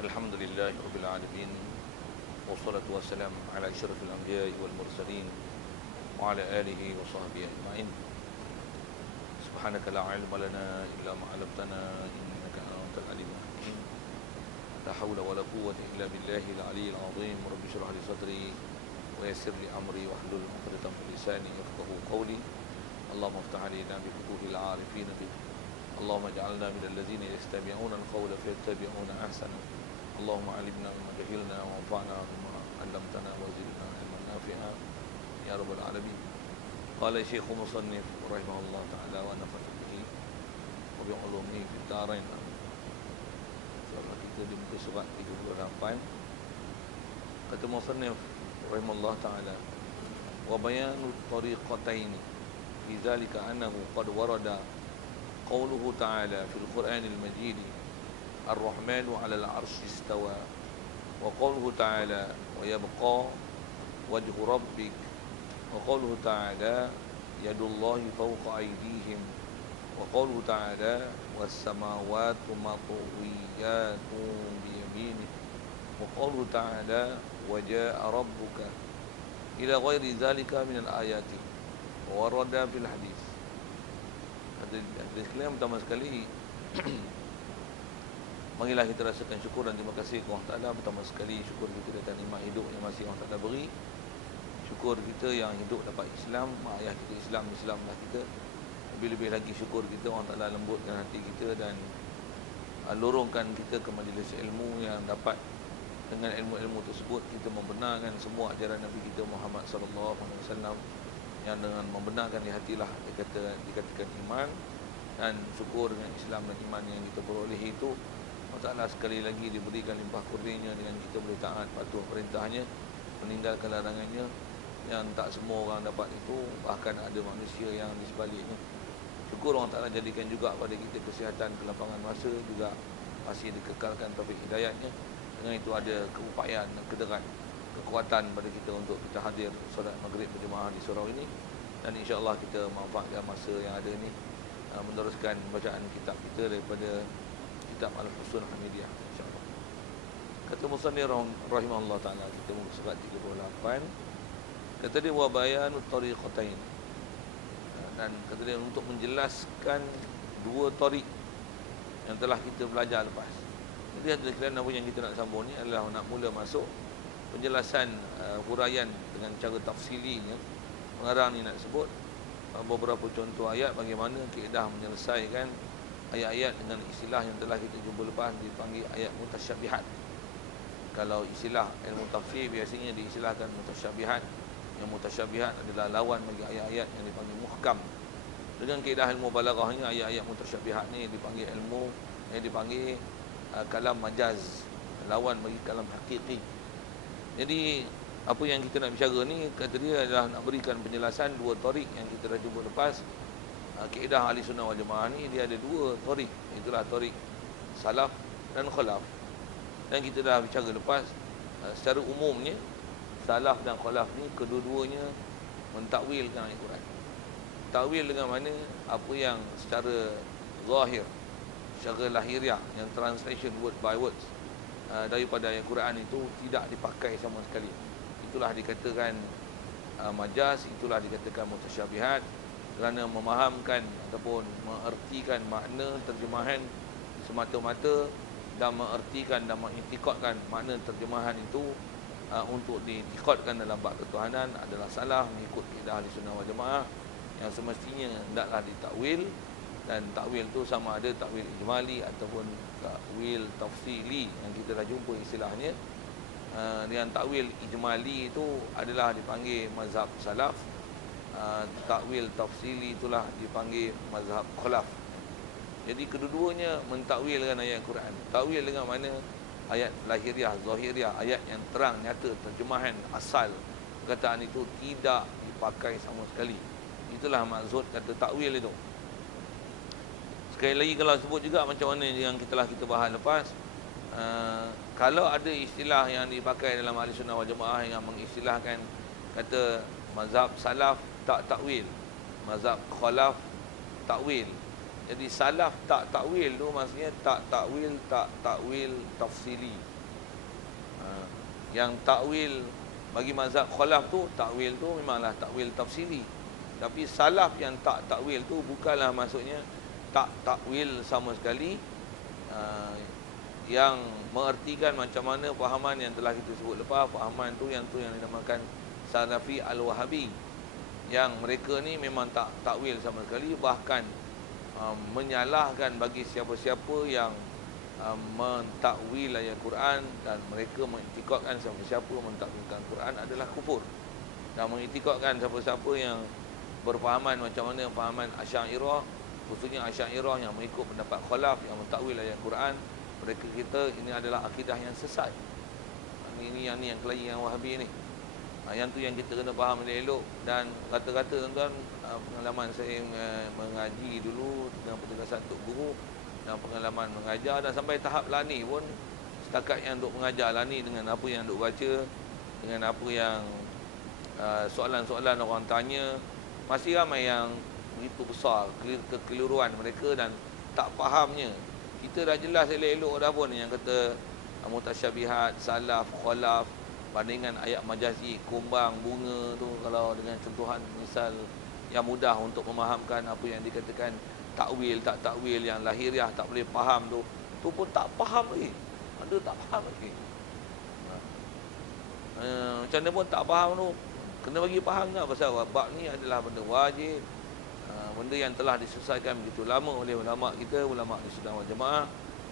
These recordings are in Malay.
Alhamdulillahi Rabbil Alamin. Wassalatu wassalamu ala asyrafil anbiya'i wal mursalin wa ala alihi wa sahbihi ajma'in. Subhanaka la ilma lana illa ma 'allamtana innaka antal alimul hakim. La haula wa la quwwata illa billahil aliyyil azim. Rabbi shrah li sadri wa yassir li amri wahlul 'uqdatam min lisani yafqahu qawli. Allahumma iftah 'alaina bi futuhil 'arifin bik. Allahumma ij'alna minal ladzina yastami'una al-qawla fayattabi'una ahsana. Allahumma 'allimna ma jahilna wanfa'na bima 'allamtana wa zidna 'ilman nafi'a ya rabbal alamin. Qala Syekh Musannif rahimahullah taala wa nafa'ana bihi wa bi 'ulumihi fid dharain. Surah kita di muka surat 38. Kata Musannif rahimahullah taala wa bayanu tariqatain fi dzalika annahu qad warada qawluhu ta'ala fil Qur'anil Majid Ar-Rahmanu 'alal 'arsy istawa wa qawluhu ta'ala wa yabqa wajhu rabbik wa qawluhu ta'ala yadullahi fawqa aydihim wa qawluhu ta'ala was samawati matwiyatun bi yaminih wa qawluhu ta'ala wa jaa'a rabbuka ila ghairi dzalika minal ayati wa warada fil hadis. Disclaimer pertama sekali marilah kita rasakan syukur dan terima kasih kepada Allah Ta'ala. Pertama sekali syukur kita atas nikmat hidup yang masih Allah Ta'ala beri. Syukur kita yang hidup dapat Islam, mak ayah kita Islam, Islamlah kita. Lebih-lebih lagi syukur kita Allah Ta'ala lembutkan hati kita dan lorongkan kita ke majlis ilmu yang dapat dengan ilmu-ilmu tersebut kita membenarkan semua ajaran Nabi kita Muhammad sallallahu alaihi wasallam, yang dengan membenarkan di hatilah dikatakan iman, dan syukur dengan Islam dan iman yang kita peroleh itu Allah Ta'ala sekali lagi diberikan limpah kurnianya dengan kita boleh taat patuh perintahnya, meninggalkan larangannya, yang tak semua orang dapat itu, bahkan ada manusia yang di sebaliknya. Syukur Allah Ta'ala jadikan juga pada kita kesihatan, kelapangan masa, juga masih dikekalkan taufik hidayatnya. Dengan itu ada keupayaan dan kekuatan pada kita untuk kita hadir solat maghrib berjemaah di surau ini, dan insya-Allah kita manfaatkan masa yang ada ini meneruskan bacaan kitab kita daripada kitab Al-Fusul Hamidiyah insya-Allah. Kata Musannif rahimahullah taala, kita muka surat 38. Kata dia wa bayanut tariqatain, dan kata dia untuk menjelaskan dua tariq yang telah kita belajar lepas. Jadi ada sekalian apa yang kita nak sambung ni adalah nak mula masuk penjelasan huraian dengan cara tafsilinya. Pengarang ni nak sebut beberapa contoh ayat bagaimana kaedah menyelesaikan ayat-ayat dengan istilah yang telah kita jumpa lepas dipanggil ayat mutasyabihat. Kalau istilah ilmu tafsir biasanya diistilahkan mutasyabihat. Yang mutasyabihat adalah lawan bagi ayat-ayat yang dipanggil muhkam. Dengan kaedah ilmu balaghahnya, ayat-ayat mutasyabihat ni dipanggil ilmu yang dipanggil kalam majaz, lawan bagi kalam hakiki. Jadi apa yang kita nak bicara ni, kata dia adalah nak berikan penjelasan dua tariq yang kita dah jumpa lepas. Kaedah ahli sunnah wal jamaah ni dia ada dua tariq, itulah tariq salaf dan khalaf. Dan kita dah bicara lepas secara umumnya salaf dan khalaf ni kedua-duanya mentakwilkan ayat Quran. Takwil dengan mana apa yang secara zahir, secara lahiriah, yang translation word by words daripada ayat Quran itu tidak dipakai sama sekali. Itulah dikatakan majaz, itulah dikatakan mutasyabihat, kerana memahamkan ataupun mengertikan makna terjemahan semata-mata dan mengertikan dan mengiktikadkan makna terjemahan itu untuk diiktikadkan dalam bab ketuhanan adalah salah mengikut kaedah ahli sunnah wal jamaah, yang semestinya hendaklah ditakwil. Dan takwil tu sama ada takwil ijmali ataupun takwil tafsili yang kita dah jumpa istilahnya. Yang takwil ijmali itu adalah dipanggil mazhab salaf. Takwil tafsili itulah dipanggil mazhab khalaf. Jadi kedua-duanya mentakwilkan ayat Quran. Takwil dengan mana ayat lahiriah, zahiriah, ayat yang terang nyata, terjemahan asal perkataan itu tidak dipakai sama sekali. Itulah maksud kata takwil itu. Sekali lagi kalau sebut juga macam mana yang kita bahas lepas, kalau ada istilah yang dipakai dalam ahli sunnah wal jamaah yang mengistilahkan kata mazhab salaf tak takwil, mazhab khalaf takwil. Jadi salaf tak takwil tu maksudnya tak takwil tafsili. Ha, yang takwil bagi mazhab khalaf tu, takwil tu memanglah takwil tafsiri. Tapi salaf yang tak takwil tu bukanlah maksudnya tak takwil sama sekali, yang mengertikan macam mana fahaman yang telah kita sebut lepas. Fahaman tu yang dinamakan Salafi Al-Wahabi, yang mereka ni memang tak takwil sama sekali, bahkan menyalahkan bagi siapa-siapa yang mentakwil ayat Quran, dan mereka mengiktikadkan siapa-siapa mentakwilkan Quran adalah kufur, dan mengiktikadkan siapa-siapa yang berfahaman macam mana fahaman Asy'ariyah, khususnya Asy'ariyah yang mengikut pendapat khalaf yang mentakwil ayat Quran, mereka kita ini adalah akidah yang sesat. Ini yang kelahi yang Wahabi ni. Yang tu yang kita kena faham elok. Dan kata-kata tuan-tuan, pengalaman saya mengaji dulu dengan penjelasan Tok Guru, dan pengalaman mengajar, dan sampai tahap lani pun, setakat yang duk mengajar lani dengan apa yang duk baca, dengan apa yang soalan-soalan orang tanya, masih ramai yang begitu besar kekeliruan mereka dan tak fahamnya. Kita dah jelas elok-elok dah pun yang kata mutasyabihat, salaf, khalaf, bandingan ayat majazi, kumbang, bunga tu, kalau dengan contohan misal yang mudah untuk memahamkan apa yang dikatakan takwil, tak takwil, yang lahiriah tak boleh faham tu pun tak faham lagi. Ada tak faham lagi. Macam mana pun tak faham tu, kena bagi faham tak pasal bab ni adalah benda wajib, benda yang telah diselesaikan begitu lama oleh ulama kita, ulama Ahlussunnah wal Jamaah.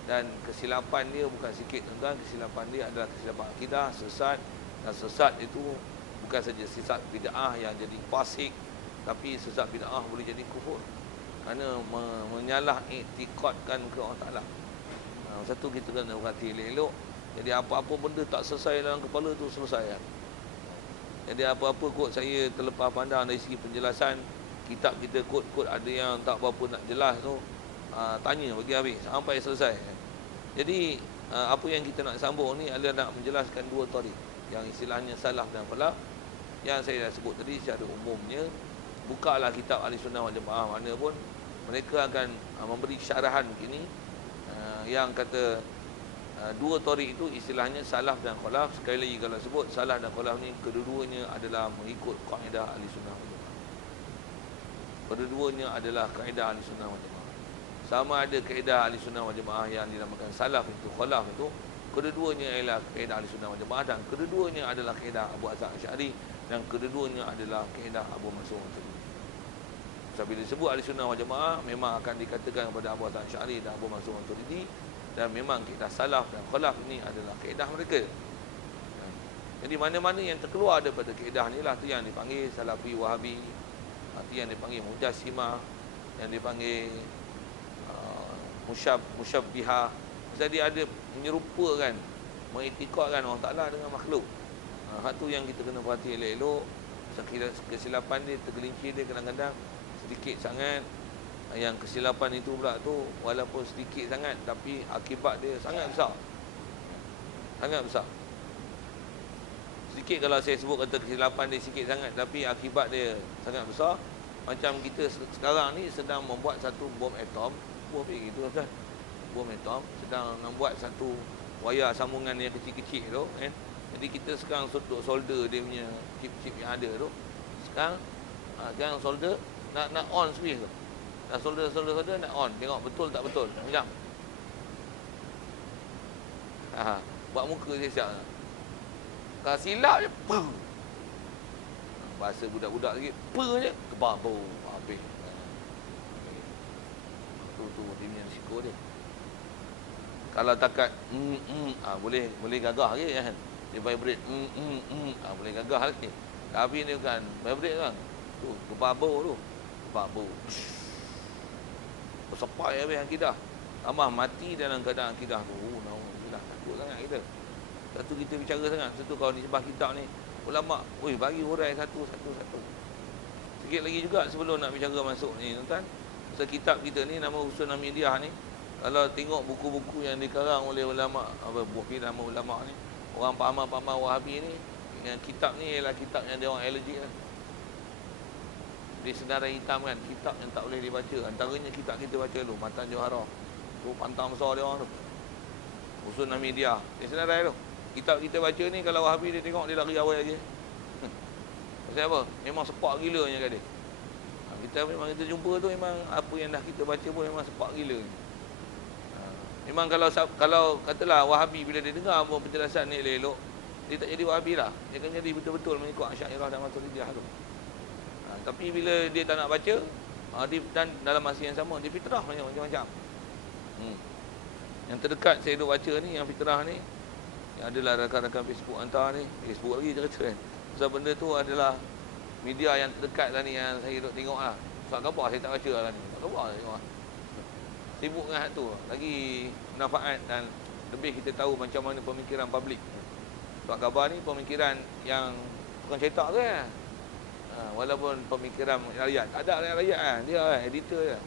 Dan kesilapan dia bukan sikit tuan-tuan, kesilapan dia adalah kesilapan akidah, sesat. Dan sesat itu bukan saja sesat bid'ah yang jadi fasik, tapi sesat bid'ah boleh jadi kufur, kerana menyalah iktikadkan ke Allah Ta'ala. Satu kita kena berhati elok. Jadi apa-apa benda tak selesai dalam kepala tu selesai kan? Jadi apa-apa kot saya terlepas pandang dari segi penjelasan kitab kita, kod ada yang tak berapa nak jelas tu, tanya bagi habis sampai selesai. Jadi apa yang kita nak sambung ni adalah nak menjelaskan dua tarik yang istilahnya salaf dan khalaf, yang saya dah sebut tadi. Secara umumnya, bukalah kitab Ahlussunnah wal Jamaah mana pun, mereka akan memberi syarahan begini, yang kata dua tarik itu istilahnya salaf dan khalaf. Sekali lagi kalau sebut salaf dan khalaf ni, kedua-duanya adalah mengikut kaedah Ahlussunnah wal Jamaah. Kedua-duanya adalah kaedah Ahlussunnah wal Jamaah. Sama ada kaedah Ahlussunnah wal Jamaah yang dinamakan salaf itu, khalaf itu, kedua-duanya ialah kaedah Ahlussunnah wal Jamaah, dan kedua-duanya adalah kaedah Abu Hasan Asy'ari, dan kedua-duanya adalah kaedah Abu Mansur Maturidi. So, bila disebut Ahlussunnah wal Jamaah, memang akan dikatakan kepada Abu Hasan Asy'ari dan Abu Mansur Maturidi, dan memang kaedah salaf dan khalaf ini adalah kaedah mereka. Jadi mana-mana yang terkeluar daripada kaedah ni lah, tu yang dipanggil Salafi Wahabi, tu yang dipanggil Mujassimah, yang dipanggil musyabbihah. Jadi ada menyerupakan, mengiktikadkan Allah Ta'ala dengan makhluk. Hak tu yang kita kena perhati elok-elok. Kesilapan dia, tergelincir dia kadang-kadang sedikit sangat. Yang kesilapan itu pula tu walaupun sedikit sangat, tapi akibat dia sangat besar. Sangat besar. Sedikit kalau saya sebut kata kesilapan dia sikit sangat, tapi akibat dia sangat besar. Macam kita sekarang ni sedang membuat satu bom atom. Bom gitu kan. Bom atom sedang membuat satu wayar sambungan yang kecil-kecil tu kan. Jadi kita sekarang solder dia punya chip-chip yang ada tu. Sekarang solder nak on switch tu. Dah solder nak on. Tengok betul tak betul. Macam. Buat muka dia siap. Kalau silap je, bahasa budak-budak lagi, je, kebabau, habis. Tu dia punya risiko dia. Kalau takat boleh gagah lagi kan. Dia vibrate boleh gagah lagi. Tapi dia bukan vibrate kan. Tu kebabau tu. Kebabau. Bersepai habis akidah. Tambah mati dalam keadaan akidah tu. Alhamdulillah, takut sangat kita. Satu kita bicara sangat. Satu kalau di sebelah kitab ni, ulama, bagi hurai satu-satu. Sikit lagi juga sebelum nak bicara masuk ni, tuan-tuan. Kitab kita ni nama Usul Hamidiyah ni, kalau tengok buku-buku yang dikarang oleh ulama, buku nama ulama ni, orang paham-paham Wahabi ni, yang kitab ni ialah kitab yang dia orang allergic kan. Dia senarai hitam kan, kitab yang tak boleh dibaca. Antaranya kitab kita baca dulu, Matan Johara. Tu pantang besar dia orang tu. Usul Hamidiyah. Dia senarai tu. Kitab kita baca ni kalau Wahabi dia tengok dia lari awal aja. Pasal apa? Memang sepak gilanya kat dia. Kita memang kita jumpa tu memang apa yang dah kita baca pun memang sepak gila. Memang kalau katalah Wahabi bila dia dengar apa penjelasan ni elok, dia tak jadi Wahabi lah. Dia akan jadi betul-betul mengikut Asy'ariyah dan Maturidiyah tu. Tapi bila dia tak nak baca, dan dalam masa yang sama dia fitrah macam-macam. Yang terdekat saya duk baca ni, yang fitrah ni, yang adalah rakan-rakan Facebook hantar ni, Facebook lagi cerita kan. Sebab benda tu adalah media yang terdekat lah ni yang saya duk tengok lah. Surat khabar saya tak baca lah ni. Surat khabar saya tengok lah. Sibuk dengan hal tu. Lagi manfaat dan lebih kita tahu macam mana pemikiran publik. Surat khabar ni pemikiran yang bukan cetak tu kan. Walaupun pemikiran rakyat. Tak ada rakyat kan. Dia kan, editor je.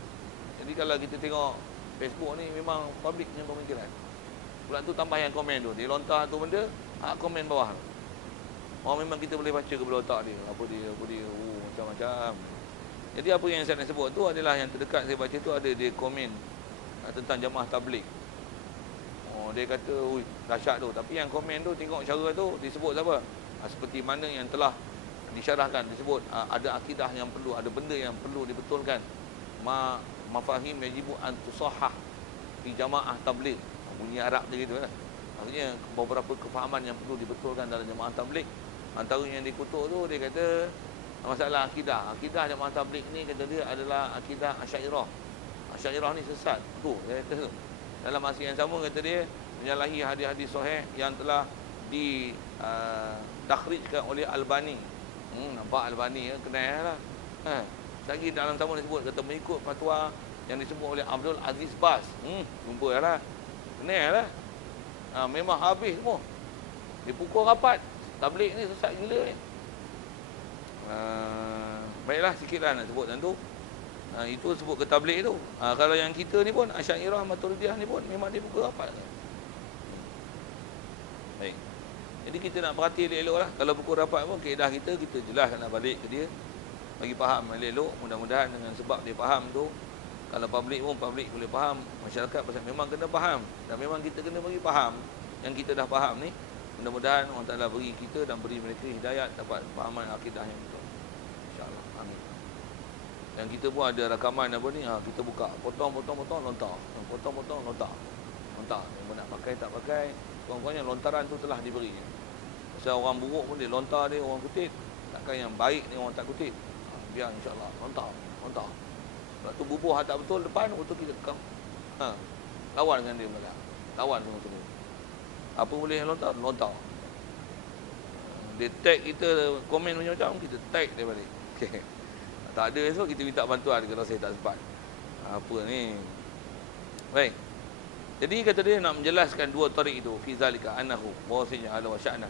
Jadi kalau kita tengok Facebook ni memang publik punya pemikiran. Pula tu tambah yang komen tu. Dia lontar tu benda, komen bawah. Memang kita boleh baca kepala otak dia. Apa dia, macam-macam. Jadi apa yang saya nak sebut tu adalah yang terdekat saya baca tu ada dia komen tentang jamaah tabligh. Dia kata, dahsyat tu. Tapi yang komen tu, tengok cara tu, disebut apa? Seperti mana yang telah disyarahkan, disebut ada akidah yang perlu, ada benda yang perlu dibetulkan. Mafahim yajibu an tusahhah di jamaah tabligh. Bunyi Arab dia gitu kan. Maksudnya beberapa kefahaman yang perlu dibetulkan dalam jamaah tabligh. Antara yang dikutuk tu dia kata masalah akidah. Akidah jamaah tabligh ni kata dia adalah akidah Asy'ariyah. Asy'ariyah ni sesat. Tu dia kata tu. Dalam masa yang sama kata dia menyalahi hadis-hadis sahih yang telah takhrijkan oleh Albani. Nampak Albani kenal lah. Lagi dalam sama disebut kata mengikut fatwa yang disebut oleh Abdul Aziz Bas. Jumpa lah. Kenal lah. Memang habis semua. Dia pukul rapat. Tabligh ni sesat gila ni. Baiklah sikitlah nak sebut tu. Itu sebut ke tabligh tu. Kalau yang kita ni pun Asy'ariyah Maturidiyah ni pun memang dia pukul rapat. Baik. Jadi kita nak perhati elok-elok lah. Kalau pukul rapat pun kaedah kita jelas nak balik ke dia. Bagi faham elok-elok. Mudah-mudahan dengan sebab dia faham tu. Kalau publik pun publik boleh faham. Masyarakat pasal memang kena faham. Dan memang kita kena bagi faham. Yang kita dah faham ni. Mudah-mudahan Allah Ta'ala beri kita dan beri mereka hidayat. Dapat fahaman akidah yang betul. InsyaAllah. Amin. Dan kita pun ada rakaman apa ni. Kita buka. Potong-potong-potong lontar. Potong-potong lontar. Lontar. Yang nak pakai tak pakai. Kurang-kurangnya lontaran tu telah diberi. Pasal orang buruk pun dia lontar dia orang kutip. Takkan yang baik ni orang tak kutip. Biar insyaAllah. Lontar. Sebab tu bubuh tak betul depan, betul kita kekang. Lawan dengan dia belakang. Lawan dengan tu. Apa boleh yang lontar? Lontar. Dia tag kita, komen macam-macam, kita tag dia balik. Okay. Tak ada esok, kita minta bantuan kalau saya tak sempat. Apa ni? Baik. Jadi kata dia nak menjelaskan dua tarik itu. Fi zalika annahu bahwasanya ala wa sya'na.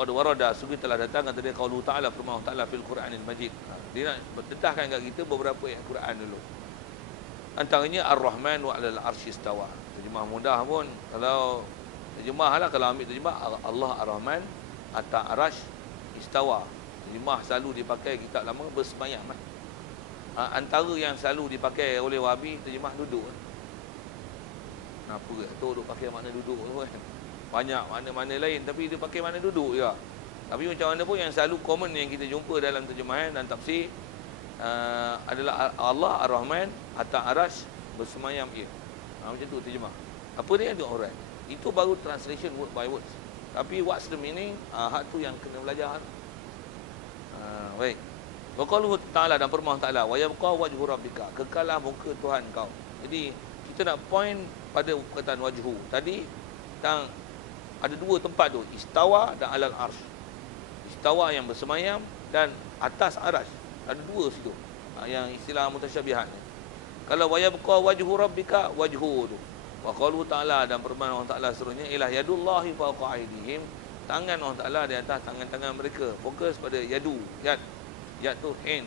Qad warada sungguh telah datang kata dia qaulu ta'ala firman Allah Ta'ala fil Quranil Majid. Dia nak dedahkan kat kita beberapa ayat Quran dulu. Antaranya Ar-Rahman wa 'alal 'arsy istawa. Terjemah mudah pun kalau terjemahlah kalau ambil terjemah Allah Ar-Rahman atas arasy istawa. Terjemah selalu dipakai kitab lama bersemayam. Antara yang selalu dipakai oleh Wahabi terjemah duduk. Kenapa tu duk pakai makna duduk tu kan? Banyak makna-makna lain tapi dia pakai makna duduk je. Tapi macam mana pun yang selalu common yang kita jumpa dalam terjemahan dan tafsir adalah Allah Ar-Rahman atas arasy bersemayam ia. Macam tu terjemah. Apa dia ada orang? Itu baru translation word by word. Tapi what's the meaning? Hak tu yang kena belajar. Baik. Wa qaluhu ta'ala dan firman Ta'ala wa yabqa wajhu rabbika. Kekalah muka Tuhan kau. Jadi kita nak point pada perkataan wajhu. Tadi tentang ada dua tempat tu, istawa dan alal arsy. Istawa yang bersemayam dan atas arasy. Ada dua situ. Yang istilah mutasyabihat. Kalau wa yabqa wajhu rabbika, wajhu tu. Wa qalu ta'ala dan firman Allah Ta'ala seterusnya ialah yadullahi fawqa aydihim. Tangan Allah Ta'ala di atas tangan-tangan mereka. Fokus pada yadu, yad. Yad tu hand.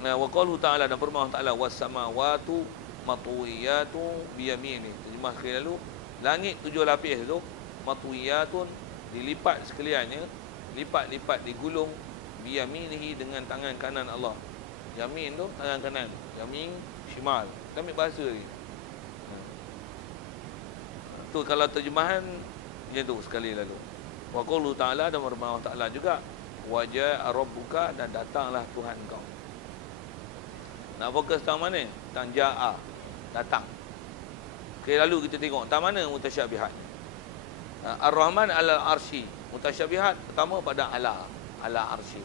Wa qalu ta'ala dan firman Allah Ta'ala was samawatu matwiyatu biyamini. Terjemah sekali lalu, langit 7 lapis tu matwiyatun dilipat sekaliannya, lipat-lipat digulung biyaminihi dengan tangan kanan Allah. Yamin tu tangan kanan, yamin shimal. Kita ambil bahasa ni. Tu kalau terjemahan Macam tu sekali lalu. Wa qulu ta'ala, dan firman Allah Ta'ala juga, wajah rabbuka, dan datanglah Tuhan kau. Nak fokus tang mana? Tang ja'a, datang. Okay, lalu kita tengok tang mana mutasyabihat. Ar-Rahman alal arsy. Mutasyabihat pertama pada ala arsy.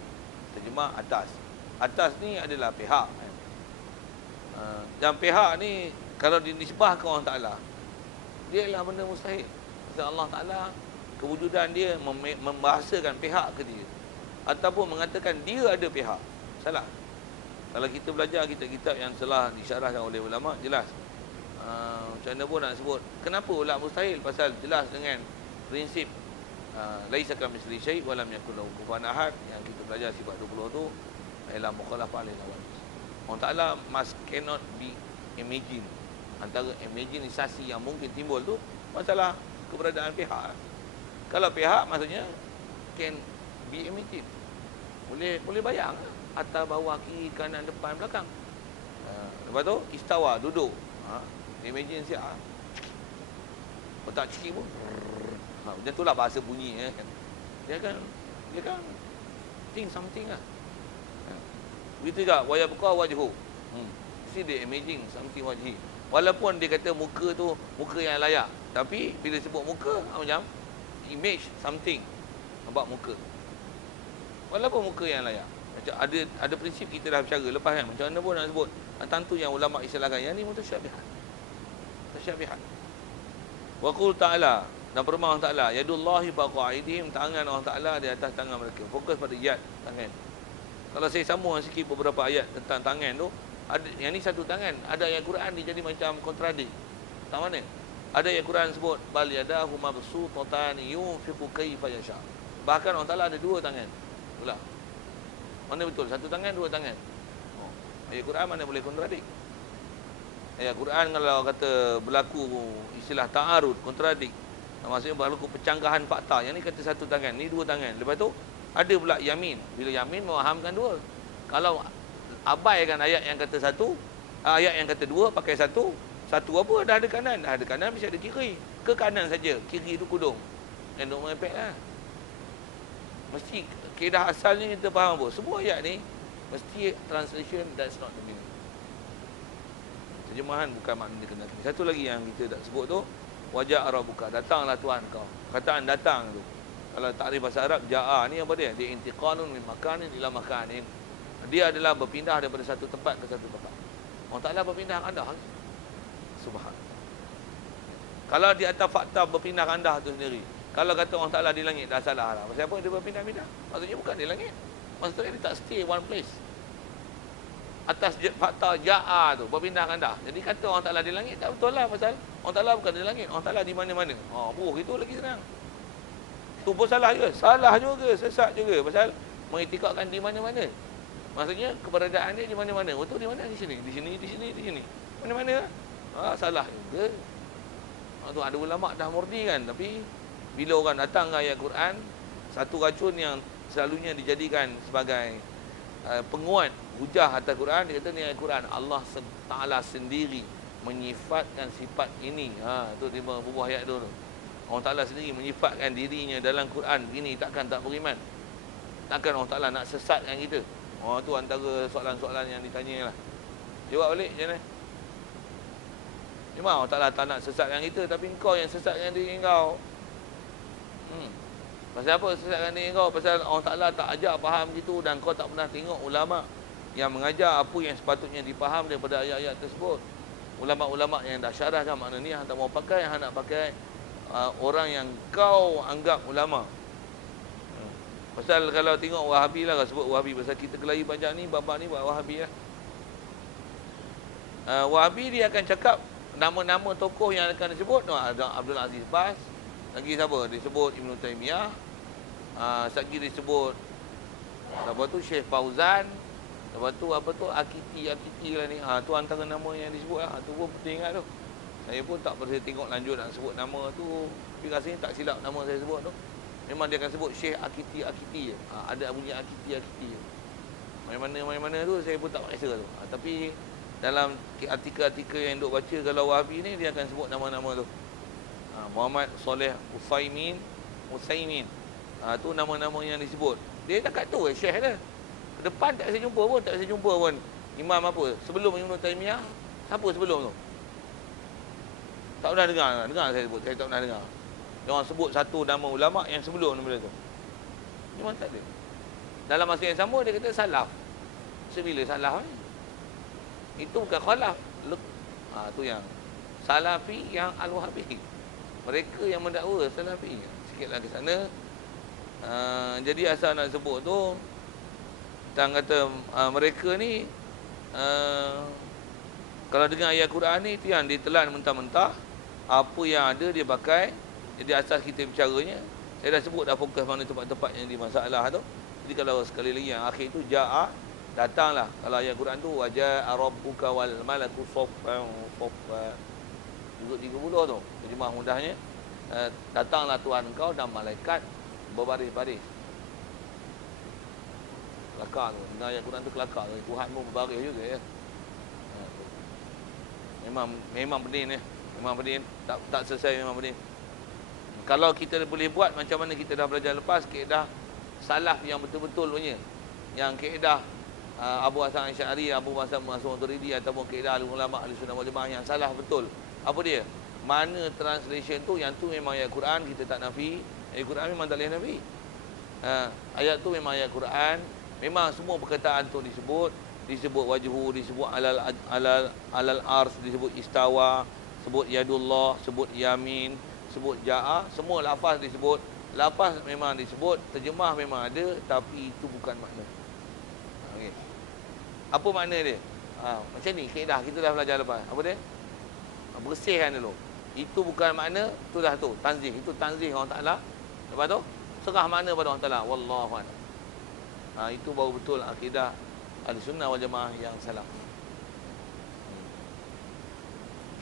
Terjemah atas. Atas ni adalah pihak. Dan pihak ni kalau dinisbah ke Allah Ta'ala, dia adalah benda mustahil. Sebab Allah Ta'ala, kewujudan dia membahasakan pihak ke dia, ataupun mengatakan dia ada pihak. Salah. Kalau kita belajar kitab-kitab yang telah disyarahkan oleh ulama, jelas. Macam mana pun nak sebut. Kenapa ulama mustahil? Pasal jelas dengan prinsip laisa kamitsli syai' wa lam yakul lahu kufuwan ahad, yang kita belajar sifat 20 tu ialah mukhalafah lil awal. Allah Ta'ala cannot be imagine. Antara imaginasi yang mungkin timbul tu masalah keberadaan pihak. Kalau pihak maksudnya can be imagined. Boleh bayang atas, bawah, kiri, kanan, depan, belakang. Lepas tu istawa, duduk. Imagine siap. Otak cik pun. Macam itulah bahasa bunyi kan. Dia kan think something lah. Begitu juga wa yabqa wajhu. See the imaging something wajhi. Walaupun dia kata muka tu muka yang layak, tapi bila sebut muka macam image something nampak muka. Walaupun muka yang layak. Macam ada prinsip kita dah bercara lepas kan. Macam mana pun nak sebut. Tentu yang ulama istilahkan yang ni mutasyabihat. Mutasyabihat. Wa qul ta'ala, dan firman Allah Ta'ala, yadullahi fawqa aydihim, tangan Allah Ta'ala di atas tangan mereka. Fokus pada yad, tangan. Kalau saya sambung sikit beberapa ayat tentang tangan tu, ada yang ni satu tangan, ada ayat Quran dia jadi macam kontradik. Tak mana? Ada ayat Quran sebut bal yadahu mabsuutatan yunfiqu kaifa yasha. Bahkan Allah Ta'ala ada dua tangan. Pula. Mana betul? Satu tangan, dua tangan. Ayat Quran mana boleh kontradik? Ayat Quran kalau kata berlaku istilah ta'arud, kontradik. Maksudnya berlaku pencanggahan fakta. Yang ni kata satu tangan, ni dua tangan. Lepas tu ada pula yamin. Bila yamin memahamkan dua. Kalau abaikan ayat yang kata satu, ayat yang kata dua pakai satu, satu apa? Dah ada kanan. Dah ada kanan, mesti ada kiri. Ke kanan saja. Kiri itu kudung. Dan duk mengepek lah. Mesti kaedah asalnya kita faham apa? Semua ayat ni mesti translation, that's not the meaning. Terjemahan bukan makna dia kena. Satu lagi yang kita tak sebut tu, wajah rabbuka, datanglah Tuhan kau. Kataan datang tu. Kalau takrif bahasa Arab, ja'a ni apa dia? Dia intiqalun min makanin ila makanin. Dia adalah berpindah daripada satu tempat ke satu tempat. Allah Ta'ala berpindah kandah. Subhanallah. Kalau di atas fakta berpindah kandah tu sendiri, kalau kata Allah Ta'ala di langit, dah salah lah. Pasal apa dia berpindah-pindah? Maksudnya bukan di langit. Maksudnya dia tak stay one place. Atas fakta ja'a tu, berpindah kandah. Jadi kata Allah Ta'ala di langit, tak betul lah. Pasal Allah Ta'ala bukan di langit. Allah Ta'ala di mana-mana. Itu lagi senang. Tu pun salah juga. Salah juga, sesat juga. Pasal mengiktikadkan di mana-mana. Maksudnya keberadaan dia di mana-mana. Betul di mana? Di sini, di sini, di sini, di sini. Mana-mana? Salah juga. Tu ada ulama dah murni kan. Tapi bila orang datang ke ayat Quran, satu racun yang selalunya dijadikan sebagai penguat hujah atas Quran, dia kata ni ayat Quran Allah Ta'ala sendiri menyifatkan sifat ini. Tu 5 buah ayat tu. Allah Ta'ala sendiri menyifatkan dirinya dalam Quran begini, takkan tak beriman? Takkan Allah Ta'ala nak sesatkan kita? Tu antara soalan-soalan yang ditanya lah. Jawab balik macam mana? Memang Allah Ta'ala tak nak sesatkan kita, tapi engkau yang sesatkan diri engkau. Pasal apa sesatkan diri engkau? Pasal Allah Ta'ala tak ajar faham gitu, dan kau tak pernah tengok ulama yang mengajar apa yang sepatutnya dipaham daripada ayat-ayat tersebut. Ulama-ulama yang dah syarahkan makna ni, yang tak mau pakai, yang nak pakai orang yang kau anggap ulama. Pasal kalau tengok Wahabi lah, sebut Wahabi, pasal kita kelahi banyak ni, babak ni buat Wahabi lah. Wahabi dia akan cakap nama-nama tokoh yang akan disebut. Ada Abdul Aziz Bas, lagi siapa? Disebut Ibn Taymiyah, lagi disebut apa tu Syekh Fauzan, lepas tu apa tu Akiti lah ni. Tu antara nama yang disebut lah. Tu pun penting ingat tu. Saya pun tak pernah tengok lanjut nak sebut nama tu, tapi rasanya tak silap nama saya sebut tu. Memang dia akan sebut Syekh Akiti je. Ada bunyi Akiti je. Mana-mana tu saya pun tak rasa tu. Tapi dalam artikel-artikel yang duk baca kalau Wahabi ni, dia akan sebut nama-nama tu. Muhammad Soleh Utsaimin. Tu nama-nama yang disebut. Dia dekat tu Syekh dia. Ke depan tak saya jumpa pun, imam apa sebelum Ibnu Taimiyah. Siapa sebelum tu? Tak pernah dengar saya sebut. Saya tak pernah dengar. Dia orang sebut satu nama ulama yang sebelum nama dia tu. Memang tak ada. Dalam masa yang sama dia kata salaf. Sebila salaf ni? Itu bukan khalaf. Tu yang salafi yang al-wahabi. Mereka yang mendakwa salafi. Sikitlah ke sana. Jadi asal nak sebut tu, tang kata mereka ni kalau dengar ayat Quran ni, tu yang ditelan mentah-mentah. Apa yang ada dia pakai. Jadi asas kita bicaranya, saya dah sebut dah fokus mana tempat-tempat yang di masalah tu. Jadi kalau sekali lagi yang akhir tu ja'a, datanglah. Kalau ayat Quran tu waja'a rabbuka wal malaku saffan saffa. Juga 30 tu. Terjemah mudahnya, datanglah Tuhan engkau dan malaikat berbaris-baris. Kelakar tu. Dengar ayat Quran tu kelakar tu. Tuhan pun berbaris juga ya. Memang benih ni. Memang benih. Tak selesai memang benih. Kalau kita boleh buat macam mana kita dah belajar lepas, kaedah salaf yang betul-betul punya. Yang kaedah Abu Hasan Asy'ari, Abu Hasan Maturidi ataupun kaedah ulama Ahlussunnah wal Jamaah yang salah betul. Apa dia? Mana translation tu, yang tu memang ayat Quran, kita tak nafi. Ayat Quran memang tak boleh nafi. Ayat tu memang ayat Quran. Memang semua perkataan tu disebut wajhu, disebut alal ars, disebut istawa, sebut yadullah, sebut yamin, sebut ja'a, semua lafaz disebut. Lafaz memang disebut, terjemah memang ada, tapi itu bukan makna. Okay. Apa makna dia? Macam ni kaedah kita dah belajar lepas. Apa dia? Bersihkan dulu. Itu bukan makna, tu dah tu tanzih. Itu tanzih Allah Taala. Lepas tu serah makna pada Allah Taala. Wallahu a'lam. Itu baru betul akidah Ahlussunnah wal Jamaah yang salah.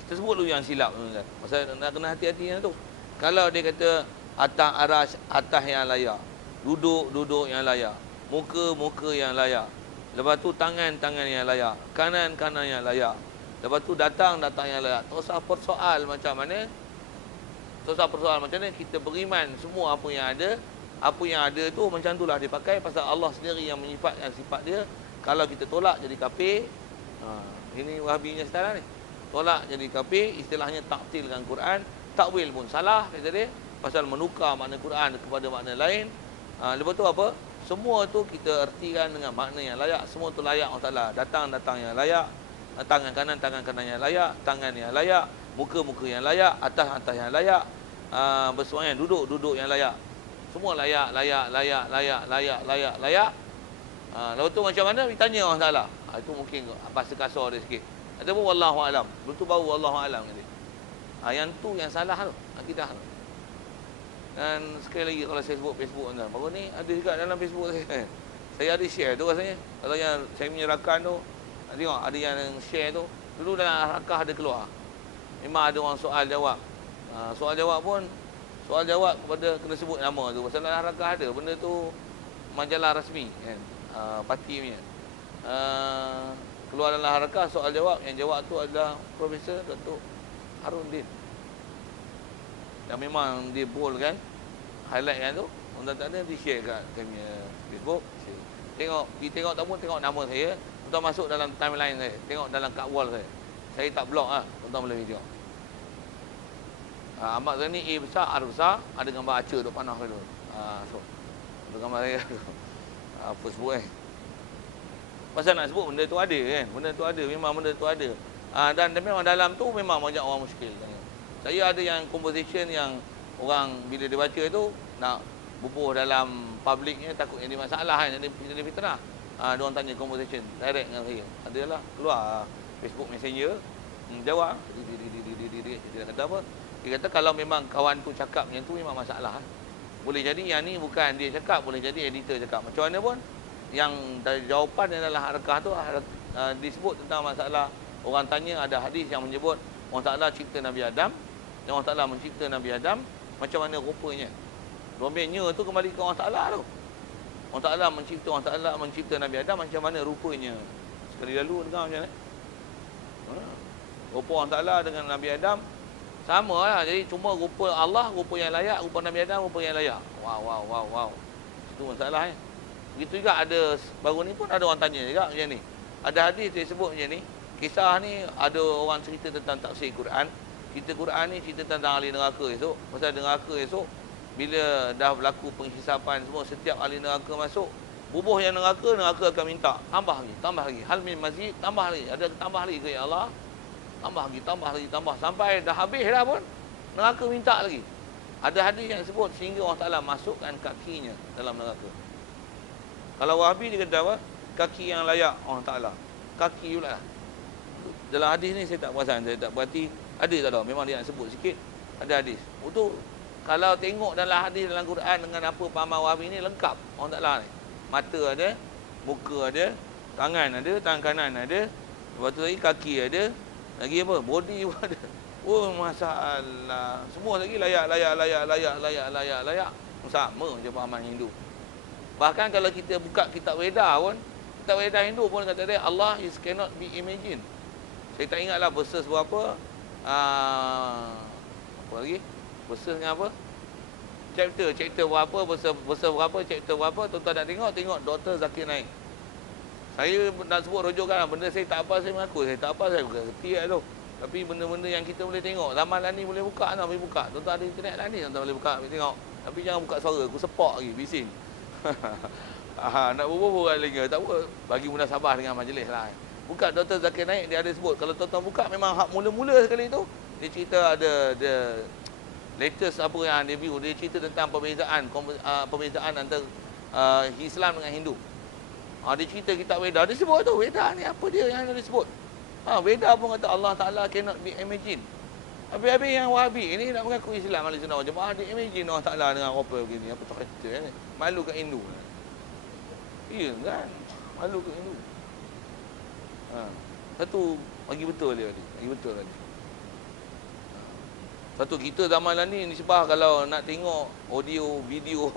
Kita sebut dulu yang silap tuan-tuan. Pasal nak kena hati-hati yang tu. Kalau dia kata atas aras, atas yang layak, duduk yang layak, muka yang layak, lepas tu tangan yang layak, kanan yang layak, lepas tu datang yang layak. Tak usah persoal macam mana. Kita beriman semua apa yang ada tu macam itulah dia pakai, pasal Allah sendiri yang menyifatkan sifat dia. Kalau kita tolak jadi kafir. Ini Wahabinya sekarang ni. Tolak jadi kafir, istilahnya taktilkan Quran. Takwil pun salah kata dia, pasal menukar makna Quran kepada makna lain. Lepas tu apa? Semua tu kita ertikan dengan makna yang layak. Semua tu layak Allah Taala. Datang yang layak, tangan kanan yang layak, tangan yang layak, muka yang layak, atas yang layak, bersemayam duduk yang layak. Semua layak. Lepas tu macam mana? Ditanya Allah Taala. Itu mungkin bahasa kasar dia sikit. Ataupun wallahu alam. Betul baru wallahu alam dia. Yang tu yang salah tu, akidah tu. Dan sekali lagi kalau saya sebut Facebook tuan, baru ni ada juga dalam Facebook saya. Saya ada share tu rasanya. Kalau yang saya punya rakan tu, tengok ada yang share tu, dulu dalam rakah ada keluar. Memang ada orang soal jawab. Soal jawab kepada kena sebut nama tu. Pasal dalam rakah ada benda tu, majalah rasmi kan. Parti punya. Keluar dalam harakah soal jawab. Yang jawab tu adalah Profesor Datuk Harudin. Dan memang dia bold kan, highlight kan tu. Orang tak ada, di share kat kami Facebook. Pergi tengok tak pun tengok nama saya. Tuan masuk dalam timeline saya, tengok dalam kat wall saya. Saya tak block lah, tuan boleh tengok. Ahmad Zani A besar, R besar, ada gambar Aceh duk panah tu. So ada gambar saya tu. Apa sebut pasal nak sebut benda tu ada kan. Benda tu ada, memang benda tu ada. Dan memang dalam tu memang banyak orang muskil. Saya ada yang composition yang orang bila dia baca tu nak bubuh dalam publiknya, takut jadi masalah kan, jadi fitnah. Dia orang tanya composition direct dengan saya. Adalah keluar Facebook Messenger, jawab. Dia kata apa? Dia kata kalau memang kawan tu cakap yang tu memang masalah. Boleh jadi yang ni bukan dia cakap, boleh jadi editor cakap. Macam mana pun, yang dari jawapan yang dalam harakah tu disebut tentang masalah. Orang tanya, ada hadis yang menyebut Allah Ta'ala cipta Nabi Adam, dan Allah Ta'ala mencipta Nabi Adam macam mana rupanya. Domainnya tu kembali ke Allah Ta'ala tu. Allah Ta'ala mencipta Nabi Adam macam mana rupanya. Sekali lalu dengar macam mana? Rupa Allah Ta'ala dengan Nabi Adam Sama lah. Jadi cuma rupa Allah, rupa yang layak, rupa Nabi Adam, rupa yang layak. Wow. Itu masalah. Begitu juga ada, baru ni pun ada orang tanya juga macam ni. Ada hadis dia sebut macam ni. Kisah ni ada orang cerita tentang tafsir Quran. Cerita Quran ni cerita tentang ahli neraka esok. Pasal neraka esok, bila dah berlaku penghisapan semua, setiap ahli neraka masuk, bubuh yang neraka akan minta, tambah lagi. Hal min mazid, tambah lagi. Ada tambah lagi ke ya Allah? Tambah lagi. Sampai dah habis dah pun, neraka minta lagi. Ada hadis yang sebut sehingga Allah Ta'ala masukkan kakinya dalam neraka. Kalau Wahabi dia kata apa? Kaki yang layak Allah Ta'ala. Kaki pula lah. Dalam hadis ni saya tak perasan, saya tak berhati. Ada tak tahu? Memang dia nak sebut sikit. Ada hadis. Itu kalau tengok dalam hadis dalam Quran dengan apa pahaman Wahabi ni lengkap Allah Ta'ala ni. Mata ada, muka ada, tangan kanan ada, lepas tu lagi kaki ada, lagi apa? Body pun ada. Oh, masalah. Semua lagi layak. Sama je pahaman Hindu. Bahkan kalau kita buka kitab Weda pun, kitab Weda Hindu pun kata dia Allah is cannot be imagined. Saya tak ingatlah verses berapa. Apa lagi? Verses dengan apa? Chapter berapa, verse berapa, chapter berapa. Tuan-tuan nak tengok Dr. Zakir Naik. Saya nak sebut rujukan benda saya tak apa, saya mengaku saya tak apa, saya bukan kerti lah tu. Tapi benda-benda yang kita boleh tengok, ramalan ni boleh buka tak, boleh buka. Tuan-tuan ada internet lah ni, tuan-tuan boleh buka, boleh tengok. Tapi jangan buka suara, aku sepak lagi, bising. Nak berbual lagi, tak apa, bagi munasabah dengan majlis lah. Buka Dr. Zakir Naik, dia ada sebut. Kalau tuan-tuan buka, memang hak mula-mula sekali tu, dia cerita ada latest apa yang dia view, dia cerita tentang perbezaan antara Islam dengan Hindu. Dia cerita kitab Weda, dia sebut tu Weda ni apa dia yang dia sebut. Weda pun kata Allah Ta'ala cannot be imagined. Habis-habis yang Wahabi ini nak mengaku Islam Ahli Sunnah wal Jamaah, dia imagine Allah Ta'ala dengan apa begini, apa tak kata ni. Malu kat Hindu. Iya kan? Malu kat Hindu. Satu bagi betul dia tadi. Bagi betul tadi. Satu kita zaman ni nisbah kalau nak tengok audio, video,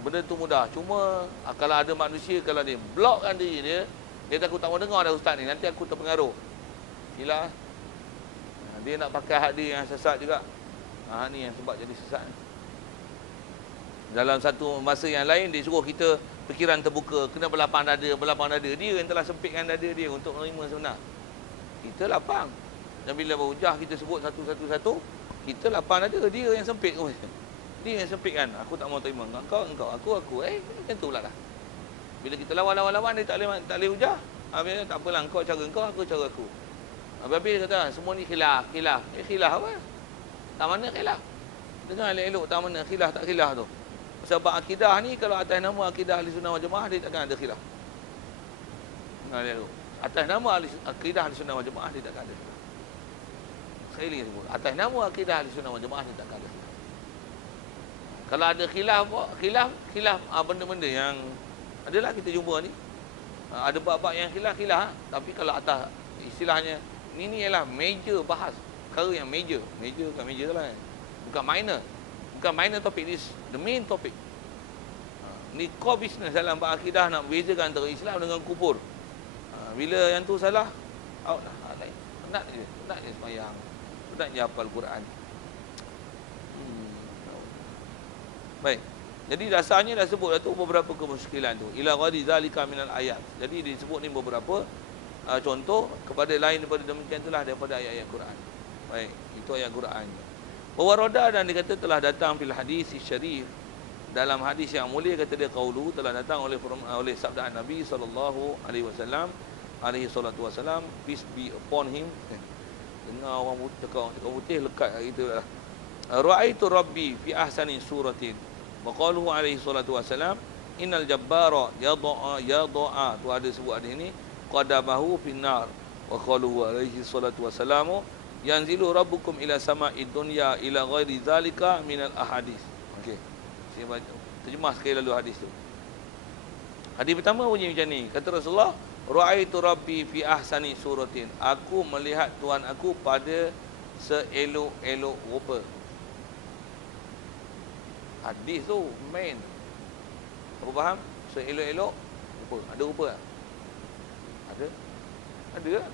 benda tu mudah. Cuma kalau ada manusia, kalau dia blokkan diri dia takut tak mau dengar dah ustaz ni, nanti aku terpengaruh. Gila. Dia nak pakai hak dia yang sesat juga. Ni yang sebab jadi sesat. Dalam satu masa yang lain dia suruh kita fikiran terbuka, kena berlapang dada. Dia yang telah sempitkan dada dia untuk menerima sebenar. Kita lapang. Dan bila berhujah kita sebut satu-satu, kita lapang dada, dia yang sempit. Dia yang sempit kan. Aku tak mau terima. Engkau, aku. Macam tu pula lah. Bila kita lawan, dia tak boleh hujah. Habis tak apalah, engkau cara engkau, aku cara aku. Habis dia kata, semua ni khilaf. Khilaf apa? Tak mana khilaf? Dengar elok-elok tak mana khilaf tak khilaf tu. Sebab akidah ni, kalau atas nama akidah Ahli Sunnah wal Jamaah, dia takkan ada khilaf. Dengar elok. Atas nama akidah Ahli Sunnah wal Jamaah, dia takkan ada khilaf. Sekali lagi sebut. Atas nama akidah Ahli Sunnah wal Jamaah, dia takkan ada khilaf. Kalau ada khilaf benda-benda yang adalah kita jumpa ni. Ada bab-bab yang khilaf. Tapi kalau atas istilahnya, ini ialah major bahas. Perkara yang major. Bukan major tu lah. Bukan minor topik. This the main topic. Ni core business dalam bab akidah, nak bezakan antara Islam dengan kufur. Bila yang tu salah, out lah. Penat je sembahyang. Penat je hafal Quran. Baik. Jadi dasarnya dah sebut dah tu beberapa kemusykilan tu. Ila ghadi zalika minal ayat. Jadi disebut ni beberapa contoh kepada lain daripada demikian itulah daripada ayat-ayat Quran. Baik, itu ayat Quran. Wawarada, dan dikata telah datang fil hadis syarif, dalam hadis yang mulia kata dia qaulu, telah datang oleh sabda Nabi sallallahu alaihi wasallam, alaihi salatu wasallam, peace be upon him. Dengar orang putih lekat kat kita lah. Ra'aitu rabbi fi ahsani suratin. Wa qaluhu alaihi salatu wasallam, innal jabbara yada'a tu ada sebut ada ini, qadamahu finnar. Wa qaluhu alaihi salatu wasallam, yanzilu rabbukum ila sama'id dunya ila ghairi zalika minal ahadis. Okey. Saya baca terjemah sekali lalu hadis tu. Hadis pertama bunyi macam ni. Kata Rasulullah, ra'aitu rabbi fi ahsani suratin. Aku melihat Tuhan aku pada seelok-elok rupa. Hadis tu main. Apa faham? Seelok-elok rupa. Ada rupa tak? Ada lah.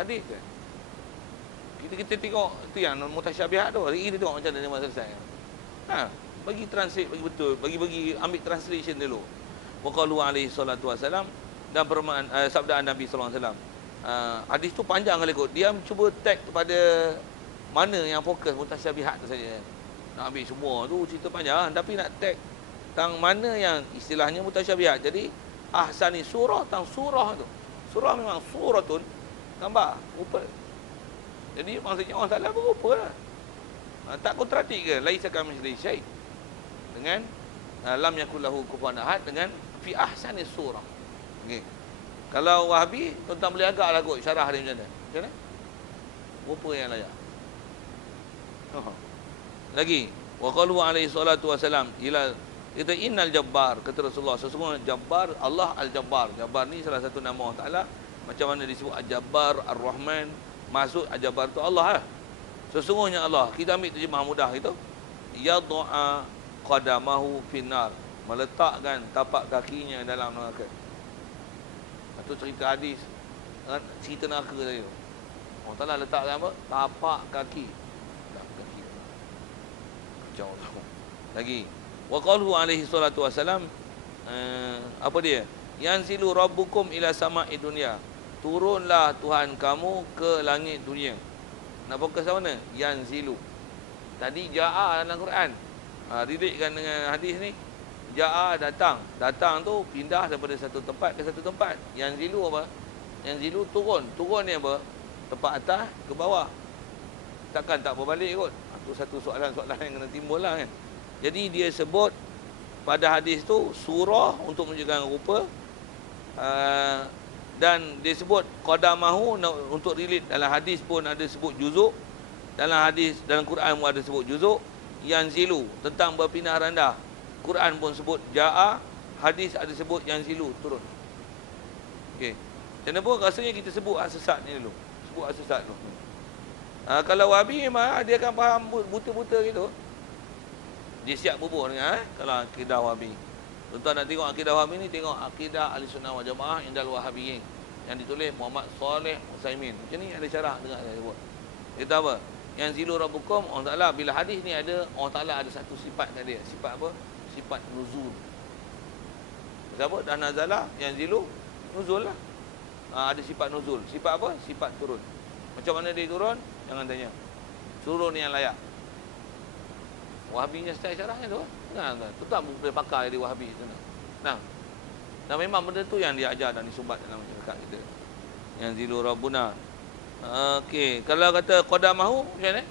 Hadis ke? Kita tengok tu yang mutasyabihat tu. Hari ini tengok macam mana dia selesai. Bagi translate bagi betul, bagi ambil translation dulu. Wa qalu alaihi salatu wasalam, dan permaan sabdaan Nabi sallallahu alaihi wasallam. Hadis tu panjang kali kot. Dia cuba tag kepada mana yang fokus mutasyabihat tu saja. Nak ambil semua tu cerita panjang, tapi nak tag tang mana yang istilahnya mutasyabihat. Jadi ahsani surah tang surah tu. Surah memang suratun gambar rupa. Jadi maksudnya Allah Taala berupa lah. Tak kontradik ke? Laisa kamitslihi syai'. Dengan lam yakul lahu kufuwan ahad dengan fi ahsani surah. Okey. Kalau Wahabi, tuan-tuan boleh agaklah kot syarah dia macam mana. Macam mana? Rupa yang layak. Lagi, wa qalu alaihi salatu wasalam ila itu innal jabbar, kata Rasulullah, sesungguhnya Jabbar, Allah Al-Jabbar. Jabbar ni salah satu nama Allah Taala. Macam mana disebut Al-Jabbar, Ar-Rahman, maksud Al-Jabbar tu Allah lah. Sesungguhnya Allah, kita ambil terjemah mudah itu, yad'a qadamahu finnar, meletakkan tapak kakinya dalam neraka. Itu cerita hadis, cerita neraka tadi tu. Allah Taala letakkan apa? Tapak kaki. Tapak kaki. Kacau tu. Lagi, wa qalu alaihi salatu wasalam, apa dia? Yanzilu rabbukum ila sama'i dunya. Turunlah Tuhan kamu ke langit dunia. Nak fokus ke mana? Yanzilu. Tadi ja'a dalam Quran. Relatekan dengan hadis ni. Ja'a datang. Datang tu pindah daripada satu tempat ke satu tempat. Yanzilu apa? Yanzilu turun. Turun ni apa? Tempat atas ke bawah. Takkan tak berbalik kot. Itu satu soalan-soalan yang kena timbul lah kan. Jadi dia sebut pada hadis tu surah untuk menunjukkan rupa, dan dia sebut qadamahu untuk relate. Dalam hadis pun ada sebut juzuk, dalam hadis, dalam Quran pun ada sebut juzuk. Yanzilu tentang berpindah rendah, Quran pun sebut ja'a, hadis ada sebut yanzilu, turun. Okey. Kenapa rasanya kita sebut as-sesat ni dulu? Sebut as-sesat dulu. Kalau Wahabi memang dia akan faham buta-buta gitu. Dia siap bubuh dengan kalau akidah Wahabi. Tuan-tuan nak tengok akidah Wahabi ni, tengok akidah Ahlussunnah wal Jamaah Indal Wahabiyyin yang ditulis Muhammad Saleh Utsaimin. Macam ni ada syarah, dengar saya sebut. Kata apa? Yang zilu rabbukum, Allah Taala, bila hadis ni ada, Allah Taala ada satu sifat kat dia. Sifat apa? Sifat nuzul. Sebab apa? Dan nazala yang zilu nuzul lah. Ada sifat nuzul. Sifat apa? Sifat turun. Macam mana dia turun? Jangan tanya. Turun yang layak. Wahabinya style syarahnya tu. Nah, tu tak boleh pakai dari Wahabi tu. Nah. Dan memang benda tu yang dia ajar dan disumbat dalam masyarakat kita. Yang zilu rabbuna. Okey, kalau kata qadamahu macam mana?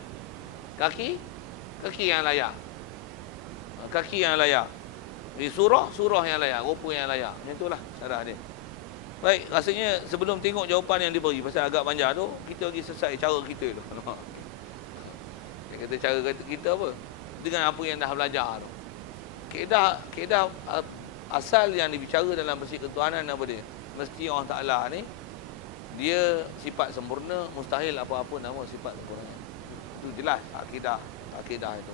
Kaki yang layak. Kaki yang layak. Di surah yang layak, rupa yang layak. Macam itulah syarah dia. Baik, rasanya sebelum tengok jawapan yang diberi pasal agak panjang tu, kita lagi selesai cara kita tu. Dia kata cara kita apa? Dengan apa yang dah belajar tu. Kaedah asal yang dibicara dalam bersih ketuhanan apa dia? Mesti Allah Ta'ala ni dia sifat sempurna, mustahil apa-apa nama sifat sempurna. Itu jelas akidah itu.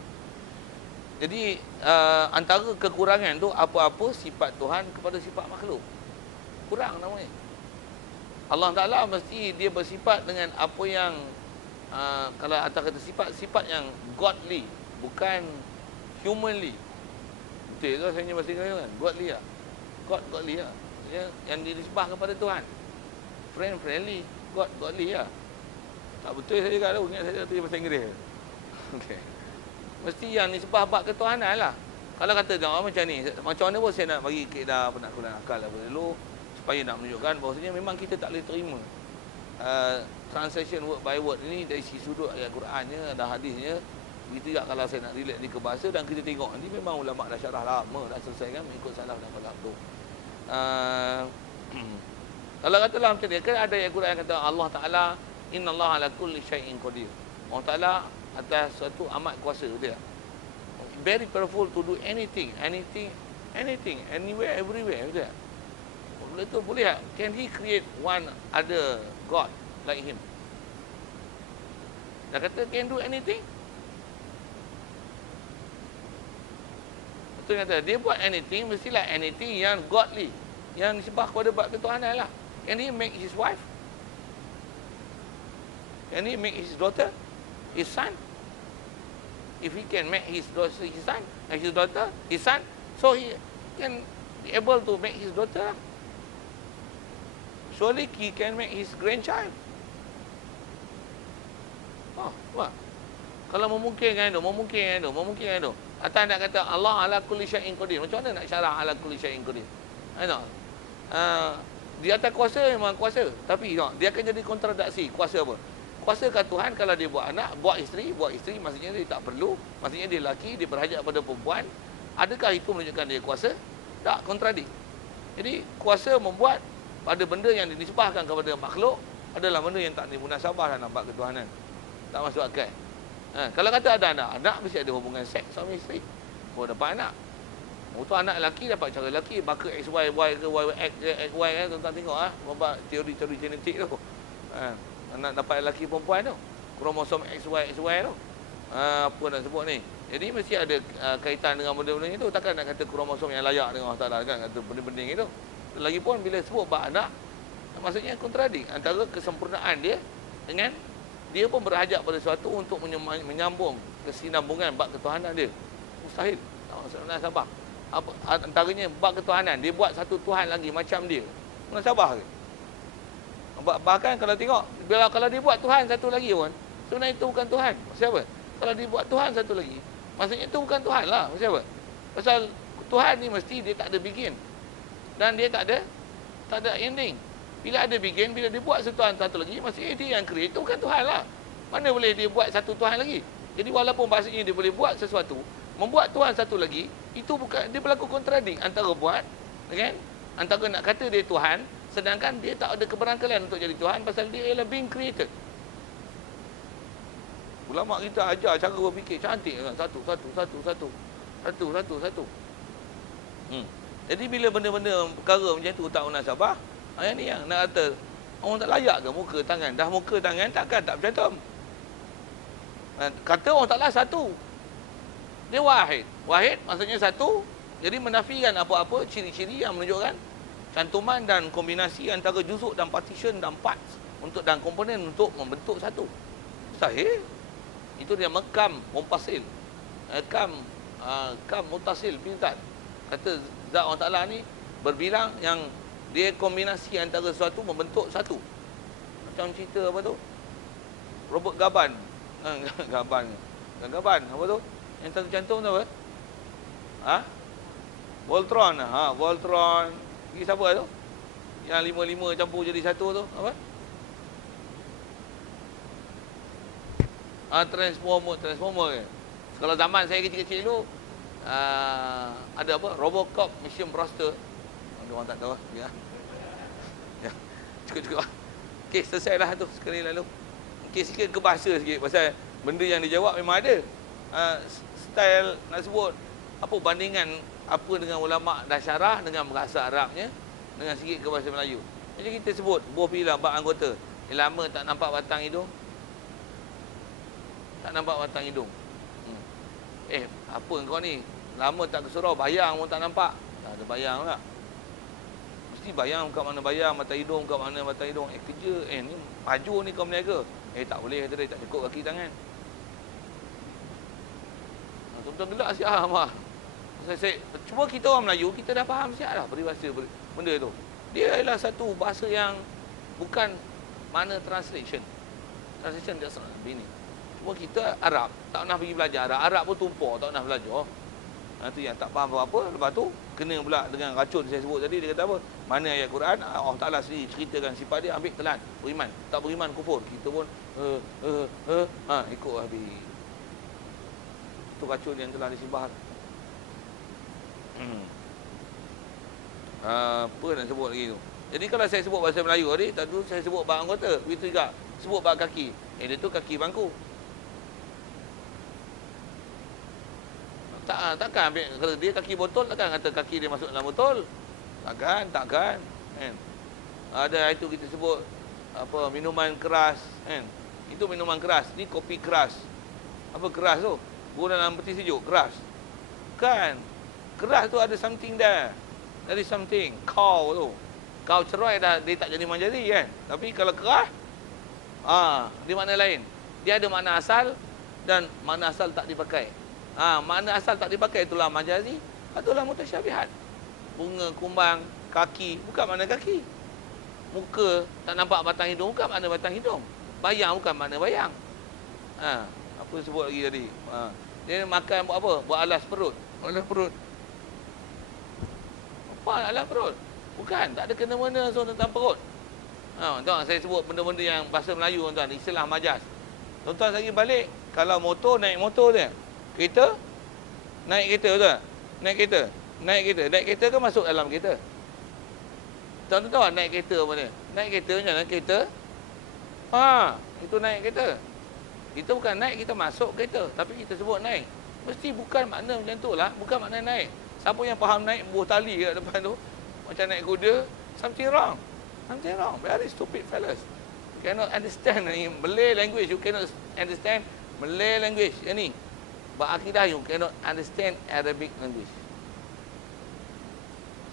Jadi antara kekurangan tu apa-apa sifat Tuhan kepada sifat makhluk. Kurang namanya. Allah Ta'ala mesti dia bersifat dengan apa yang kalau atas kata sifat yang godly, bukan humanly. Betul tu saya bahasa Inggeris kan? Godly lah. Godly lah. Yang disembah kepada Tuhan. Friendly. Godly lah. Tak betul saya cakap tu. Ingat saya tadi bahasa Inggeris. Okay. Mesti yang disembah bab ketuhanan lah. Kalau kata jawab macam ni, macam mana pun saya nak bagi kaedah penaklukan akal apa dulu, supaya nak menunjukkan bahawasanya memang kita tak boleh terima translation word by word ini dari sisi sudut ayat Qurannya dan hadisnya. Begitu juga kalau saya nak relate ni ke bahasa, dan kita tengok ni memang ulama dah syarah lama dah selesai kan mengikut salaf dan mazhab tu. Kalau katalah macam ni, kan ada ayat Quran yang kata Allah Ta'ala innallaha ala kulli syai'in qadir. Allah Ta'ala atas suatu amat kuasa dia. Very powerful to do anything, anywhere, everywhere. Betul tak? Boleh tu boleh tak? Can he create one other God like him? Dah kata can do anything? Betul kata dia buat anything, mestilah anything yang godly, yang disembah kepada bab ketuhanan lah. Can he make his wife? Can he make his daughter his son? If he can make his daughter his son, and his daughter his son, so he can be able to make his daughter. Surely he can make his grandchild. Oh, apa? Kalau memungkinkan itu. Atas nak kata Allah ala kulli syai'in qadir. Macam mana nak syarah ala kulli syai'in qadir? Tengok. Di atas kuasa memang kuasa, tapi tengok, dia akan jadi kontradiksi. Kuasa apa? Kuasakah Tuhan kalau dia buat anak, buat isteri maksudnya dia tak perlu, maksudnya dia lelaki, dia berhajat pada perempuan. Adakah itu menunjukkan dia kuasa? Tak, kontradik. Jadi kuasa membuat pada benda yang dinisbahkan kepada makhluk adalah benda yang tak dimunasabah dalam bab ketuhanan. Tak masuk akal. Kalau kata ada anak mesti ada hubungan seks suami isteri. Baru dapat anak. Untuk anak lelaki dapat cara lelaki, maka XYY ke YXY kan, tuan-tuan tengok babak teori-teori genetik tu. Anak dapat lelaki perempuan tu, kromosom XY tu. Apa nak sebut ni? Jadi mesti ada kaitan dengan benda-benda itu. Takkan nak kata kromosom yang layak dengan Allah Taala kan, kata benda-benda itu. Lagipun bila sebut bab anak, maksudnya kontradik antara kesempurnaan dia dengan dia pun berhajat pada sesuatu untuk menyambung kesinambungan bab ketuhanan dia. Mustahil. Tak maksud munasabah. Antaranya bab ketuhanan, dia buat satu Tuhan lagi macam dia. Munasabah ke? Bahkan kalau tengok, kalau dia buat Tuhan satu lagi pun, sebenarnya itu bukan Tuhan. Maksud apa? Kalau dia buat Tuhan satu lagi, maksudnya itu bukan Tuhan lah. Maksud apa? Pasal Tuhan ni mesti dia tak ada begin. Dan dia tak ada ending. Bila ada begin, bila dia buat Tuhan satu lagi, maksudnya dia yang create, itu bukan Tuhan lah. Mana boleh dia buat satu Tuhan lagi? Jadi walaupun maksudnya dia boleh buat sesuatu, membuat Tuhan satu lagi, itu bukan, dia berlaku kontradik antara buat, kan? Antara nak kata dia Tuhan, sedangkan dia tak ada keberangkalan untuk jadi Tuhan pasal dia ialah being created. Ulama kita ajar cara berfikir cantik kan? Satu. Jadi bila benda-benda perkara macam tu tak munasabah, yang ni yang nak kata orang tak layak ke muka tangan? Dah muka tangan takkan tak bercantum. Kata orang taklah satu. Dia wahid. Wahid maksudnya satu. Jadi menafikan apa-apa ciri-ciri yang menunjukkan cantuman dan kombinasi antara juzuk dan partition dan parts dan komponen untuk membentuk satu. Mustahil. Itu dia makam mumpasil. Kam mutasil pintar. Kata zat Allah Taala ni berbilang yang dia kombinasi antara sesuatu membentuk satu. Macam cerita apa tu? Robot Gaban. Gaban apa tu? Yang satu cantum tu apa? Voltron. Voltron. Pergi siapa tu? Yang 5 campur jadi satu tu, apa? Transformer ke? Kalau zaman saya kecil-kecil dulu, ada apa? Robocop Mission Impossible. Ada orang tak tahu ya. Cukup. Okey, selesailah tu sekali lalu. Okey, sikit ke bahasa sikit pasal benda yang dijawab memang ada. Style nak sebut apa bandingan apa dengan ulama dah syarah dengan bahasa Arabnya dengan sikit ke bahasa Melayu. Jadi kita sebut buah pilah bab anggota. Lama tak nampak batang hidung. Tak nampak batang hidung. Apa kau ni? Lama tak ke surau, bayang pun tak nampak. Tak ada bayang lah. Mesti bayang kat mana bayang, mata hidung kat mana mata hidung. Kerja, ni maju ni kau berniaga. Tak boleh, kata dia tak cukup kaki tangan. Tuan-tuan gelak siap mah. Cuma kita orang Melayu, kita dah faham siap lah peribahasa benda tu. Dia adalah satu bahasa yang bukan mana translation. Translation dia begini. Cuma kita Arab, tak pernah pergi belajar Arab. Arab pun tumpah, tak pernah belajar. Itu yang tak faham apa-apa. Lepas tu, kena pula dengan racun saya sebut tadi. Dia kata apa? Mana ayat Quran, Allah Ta'ala sendiri ceritakan sifat dia, ambil telan. Beriman. Tak beriman, kufur. Kita pun, ikut habis. Itu racun yang telah disibah. Apa nak sebut lagi tu? Jadi kalau saya sebut bahasa Melayu tadi, tadi saya sebut bab anggota. Begitu juga. Sebut bab kaki. Dia tu kaki bangku. Takkan ambil, kalau dia kaki botol, takkan kata kaki dia masuk dalam botol. Takkan. Kan? Ada itu kita sebut apa minuman keras, kan? Itu minuman keras. Ni kopi keras. Apa keras tu? Bukan dalam peti sejuk, keras. Kan? Keras tu ada something there. There is something. Kau tu. Kau cerai dah, dia tak jadi manjadi kan? Tapi kalau keras, Dia makna lain. Dia ada makna asal dan makna asal tak dipakai. Makna asal tak dipakai itulah majazi, itulah mutasyabihat. Bunga, kumbang, kaki, bukan makna kaki. Muka, tak nampak batang hidung, bukan makna batang hidung. Bayang, bukan makna bayang. Apa sebut lagi tadi? Dia makan buat apa? Buat alas perut. Alas perut. Apa alas perut? Bukan, tak ada kena-mena tentang perut. Tuan, saya sebut benda-benda yang bahasa Melayu, tuan, istilah majaz. Tuan-tuan lagi balik, kalau motor, naik motor dia. Kereta, naik kereta, tuan. Naik kereta. Naik kereta. Naik kereta kan masuk dalam kereta. Tuan-tuan tahu naik kereta apa dia? Naik kereta, jalan kereta. Itu naik kereta. Kita bukan naik, kita masuk kereta. Tapi kita sebut naik. Mesti bukan makna macam tu lah. Bukan makna naik. Siapa yang faham naik buah tali kat depan tu, macam naik kuda, something wrong. Something wrong. Very stupid fellas. You cannot understand in Malay language. You cannot understand Malay language. Yang ni. Berakidah, you cannot understand Arabic language.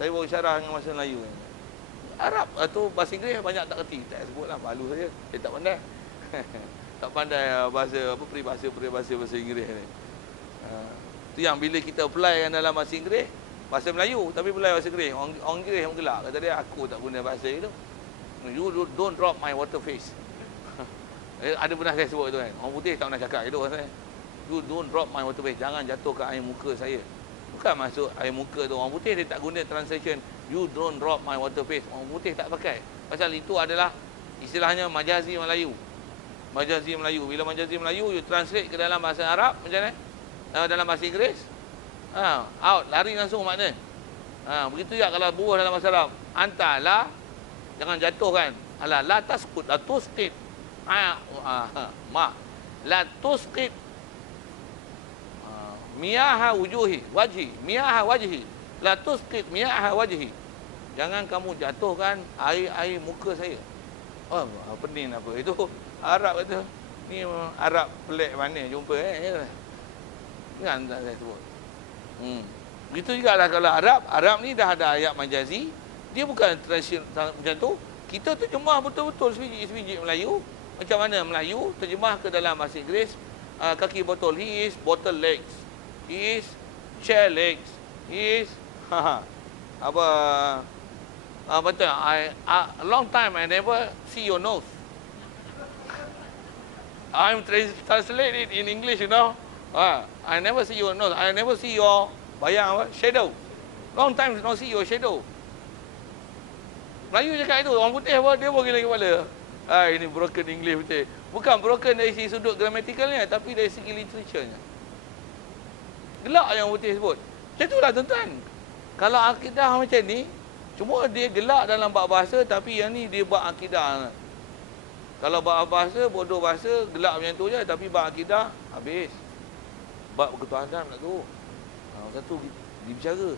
Saya baru syarah dengan bahasa Melayu. Arab tu bahasa Inggeris banyak tak kerti. Tak sebutlah, malu saja. Dia tak pandai. Tak pandai bahasa apa peribahasa bahasa Inggeris ni. Tu yang bila kita apply kan dalam bahasa Inggeris, bahasa Melayu tapi apply bahasa Inggeris. Orang Inggeris yang gelak. Kata dia, aku tak guna bahasa itu. You don't drop my water face. Ada pernah saya sebut tu kan. Orang putih tak pernah cakap itu kan. You don't drop my water face. Jangan jatuh ke air muka saya. Bukan masuk air muka tu. Orang putih dia tak guna translation. You don't drop my water face. Orang putih tak pakai. Pasal itu adalah istilahnya majazi Melayu. Majazi Melayu. Bila majazi Melayu, you translate ke dalam bahasa Arab macam mana? Dalam bahasa Inggeris. Out. Lari langsung makna. Begitu juga kalau buah dalam bahasa Arab. Anta la. Jangan jatuh kan. La tasqut. La tusqit. Ma. La tusqit. Miyaha wujuhi. Wajhi. Miyaha wajhi. La tusqit miyaha wajhi. Jangan kamu jatuhkan air muka saya. Pening apa. Itu Arab kata. Ni Arab pelik mana jumpa kan saya sebut. Begitu juga lah kalau Arab ni dah ada ayat majazi. Dia bukan tradisi macam tu. Kita terjemah betul-betul sebiji Melayu. Macam mana Melayu terjemah ke dalam bahasa Inggeris. Kaki botol. He is bottle legs. He is chair legs. He is betul. A long time I never see your nose. I'm translated in English, you know. I never see your nose. I never see your shadow. Long time no see your shadow. Melayu cakap itu. Orang putih apa? Dia bagi lagi kepala. Ini broken English betul. Bukan broken dari segi sudut gramatikalnya, tapi dari segi literaturenya. Gelak yang putih sebut. Macam itulah tuan-tuan. Kalau akidah macam ni, cuma dia gelak dalam bab bahasa, tapi yang ni dia bab akidah. Kalau bab bahasa, bodoh bahasa, gelak macam tu je. Tapi bab akidah, habis. Bab ketuhanan nak tu. Satu dibicara.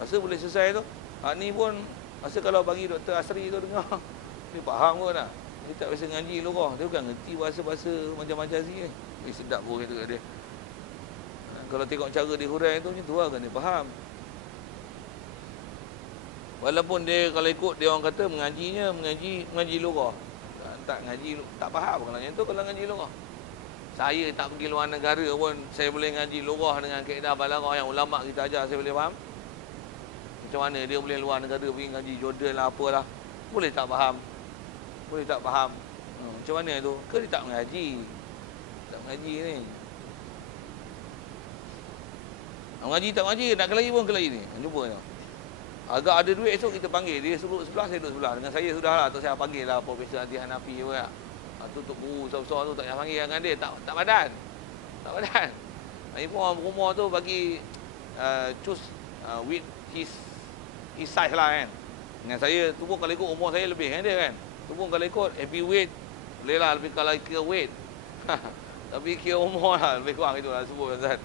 Masa boleh selesai tu. Ni pun, masa kalau bagi Dr. Asri tu dengar, dia faham pun lah. Dia tak biasa ngaji lorah. Dia bukan ngerti bahasa-bahasa macam majazi ni. Sedap pun kata kat dia. Kalau tengok cara dia huraikan tu, macam tu lah kan dia faham. Walaupun dia kalau ikut dia orang kata mengaji lorah. Tak ngaji, tak faham kalau macam tu kalau ngaji lorah. Saya tak pergi luar negara pun saya boleh ngaji lorah dengan kaedah balaghah yang ulama kita ajar, saya boleh faham. Macam mana dia boleh luar negara pergi ngaji Jordan lah apalah. Boleh tak faham? Boleh tak faham? Macam mana tu? Ke dia tak mengaji? Tak mengaji ni. Mengaji tak mengaji, nak kelahi pun kelahi ni. Jumpa ni. Agak ada duit esok kita panggil. Dia duduk sebelah, saya duduk sebelah. Dengan saya sudah lah. Atau saya panggil lah Profesor Hadi Hanafi pun lah. Tutup guru besar-besar tu tak payah panggil dengan dia. Tak padan. Tak padan. Ini pun orang rumah tu bagi choose with his size lah kan. Dengan saya tu pun kalau ikut umur saya lebih kan dia kan. Tu pun kalau ikut heavyweight boleh lah lebih kalau kira weight. Tapi kira umur lah lebih kurang itu lah sebut kan.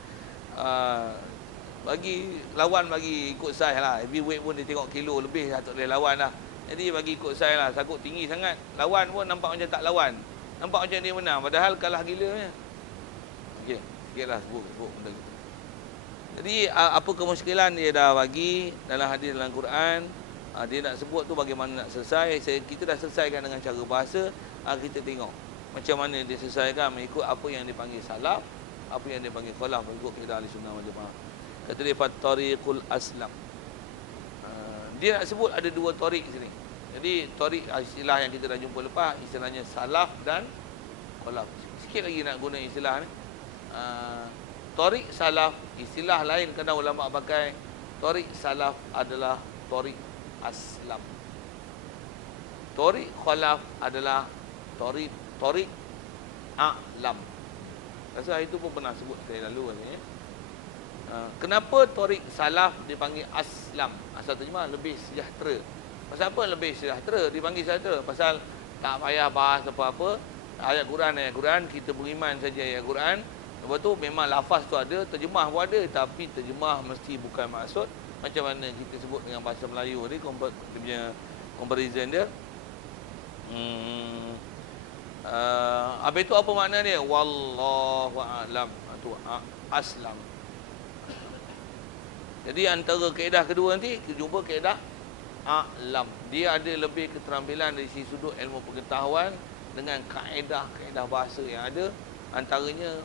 Bagi lawan bagi ikut saiz lah. Heavyweight pun dia tengok kilo lebih tak boleh lawan lah. Jadi bagi ikut saiz lah. Sakut tinggi sangat. Lawan pun nampak macam tak lawan. Nampak macam dia menang. Padahal kalah gila ni. Okey. Sikit lah sebut benda gitu. Jadi apa kemusykilan dia dah bagi dalam hadis dalam Quran. Dia nak sebut tu bagaimana nak selesai. Kita dah selesaikan dengan cara bahasa. Kita tengok macam mana dia selesaikan mengikut apa yang dipanggil salaf, apa yang dipanggil khalaf, mengikut kaedah Ahlussunnah wal Jamaah. Kata dia tariqul aslam. Dia nak sebut ada dua tariq sini. Jadi tariq istilah yang kita dah jumpa lepas, istilahnya salaf dan khalaf. Sikit lagi nak guna istilah ni. Tariq salaf, istilah lain kadang ulama pakai. Tariq salaf adalah tariq aslam. Tariq khalaf adalah tariq a'lam. Rasa itu pun pernah sebut saya lalu ni. Kenapa tariq salaf dipanggil aslam? Asal terjemah lebih sejahtera. Pasal apa lebih sejahtera dipanggil sejahtera? Pasal tak payah bahas apa-apa. Ayat Quran kita beriman saja ayat Quran. Lepas tu memang lafaz tu ada, terjemah pun ada, tapi terjemah mesti bukan maksud. Macam mana kita sebut dengan bahasa Melayu ni, dia punya comparison dia. Habis tu apa makna dia? Wallahu a'lam. Tu aslam. Jadi antara kaedah kedua nanti kita jumpa kaedah a'lam. Dia ada lebih keterampilan dari sisi sudut ilmu pengetahuan dengan kaedah bahasa yang ada. Antaranya